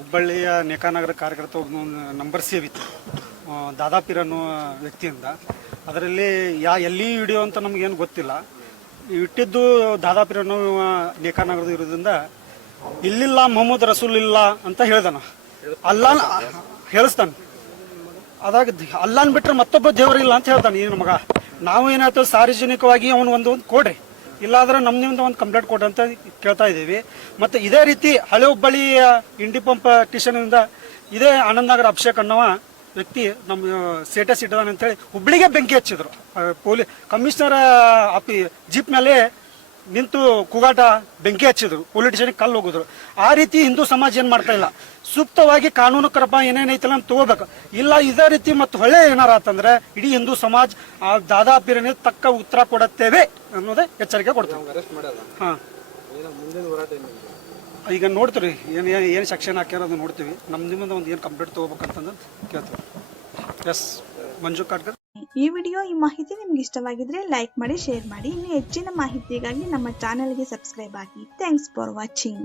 ಹುಬ್ಬಳ್ಳಿಯ ನೇಕಾನಗರ ಕಾರ್ಯಕರ್ತ ಒಬ್ಬ ನಂಬರ್ ಸೇವ್ ಇತ್ತು ದಾದಾಪೀರ್ ಅನ್ನೋ ವ್ಯಕ್ತಿಯಿಂದ. ಅದರಲ್ಲಿ ಎಲ್ಲಿ ವಿಡಿಯೋ ಅಂತ ನಮಗೇನು ಗೊತ್ತಿಲ್ಲ. ಇಟ್ಟಿದ್ದು ದಾದಾಪೀರ್ ಅನ್ನೋ ನೇಕಾನಗರದ ಇರೋದ್ರಿಂದ ಇಲ್ಲಿಲ್ಲ ಮೊಹಮ್ಮದ್ ರಸೂಲ್ ಇಲ್ಲ ಅಂತ ಹೇಳ್ದಾನ. ಅಲ್ಲಾನ್ ಹೇಳಿಸ್ತಾನೆ. ಅದಾಗ ಅಲ್ಲಾನ್ ಬಿಟ್ರೆ ಮತ್ತೊಬ್ಬ ದೇವರಿಲ್ಲ ಅಂತ ಹೇಳ್ತಾನೆ. ಈ ನಮಗ ನಾವು ಏನ್ ಹೇಳ್ತೇವೆ, ಸಾರ್ವಜನಿಕವಾಗಿ ಅವನು ಒಂದು ಕೊಡ್ರಿ, ಇಲ್ಲಾಂದ್ರೆ ನಮ್ಮಿಂದ ಒಂದು ಕಂಪ್ಲೇಂಟ್ ಕೊಡ್ರಿ ಅಂತ ಕೇಳ್ತಾ ಇದ್ದೀವಿ. ಮತ್ತೆ ಇದೇ ರೀತಿ ಹಳೆ ಹುಬ್ಬಳ್ಳಿ ಇಂಡಿ ಪಂಪ್ ಸ್ಟೇಷನ್ನಿಂದ ಇದೇ ಆನಂದನಗರ ಅಭಿಷೇಕ್ ಅನ್ನುವ ವ್ಯಕ್ತಿ ನಮ್ಮ ಸ್ಟೇಟಸ್ ಇಟ್ಟದಾನೆ ಅಂತೇಳಿ ಹುಬ್ಳಿಗೆ ಬೆಂಕಿ ಹಚ್ಚಿದ್ರು. ಕಮಿಷನರ್ ಜೀಪ್ ಮೇಲೆ ನಿಂತು ಕೂಗಾಟ ಬೆಂಕಿ ಹಚ್ಚಿದ್ರು, ಪೊಲೀಸ್ ಸ್ಟೇಷನ್ಗೆ ಕಲ್ಲು ಹೋಗಿದ್ರು. ಆ ರೀತಿ ಹಿಂದೂ ಸಮಾಜ ಏನ್ ಮಾಡ್ತಾ ಇಲ್ಲ. ಸೂಕ್ತವಾಗಿ ಕಾನೂನು ಕ್ರಮ ಏನೇನೈತಲ್ಲ ಅಂತ ತಗೋಬೇಕು. ಇಲ್ಲ ಇದೇ ರೀತಿ ಮತ್ತು ಹೊಳ್ಳೆ ಏನಾರ ಆತಂದ್ರೆ ಇಡೀ ಹಿಂದೂ ಸಮಾಜ ಆ ದಾದಾಪೀರನಿಗೆ ತಕ್ಕ ಉತ್ತರ ಕೊಡುತ್ತೇವೆ ಅನ್ನೋದೇ ಎಚ್ಚರಿಕೆ ಕೊಡ್ತೇವೆ. ಹಾ, ಈಗ ನೋಡ್ತೀವಿ ಏನು ಸೆಕ್ಷನ್ ಹಾಕ್ಯಾರ ಅದು ನೋಡ್ತೀವಿ. ನಿಮ್ಮಿಂದ ಒಂದು ಏನು ಕಂಪ್ಲೇಂಟ್ ತಗೋಬೇಕಂತಂದು ಕೇಳ್ತೀವಿ. ಎಸ್, ಮಂಜು ಕಾಟ್ಕರ್. ಈ ವಿಡಿಯೋ ಈ ಮಾಹಿತಿ ನಿಮ್ಗೆ ಇಷ್ಟವಾಗಿದ್ರೆ ಲೈಕ್ ಮಾಡಿ, ಶೇರ್ ಮಾಡಿ. ಇನ್ನು ಹೆಚ್ಚಿನ ಮಾಹಿತಿಗಾಗಿ ನಮ್ಮ ಚಾನೆಲ್ಗೆ ಸಬ್ಸ್ಕ್ರೈಬ್ ಆಗಿ. Thanks for watching.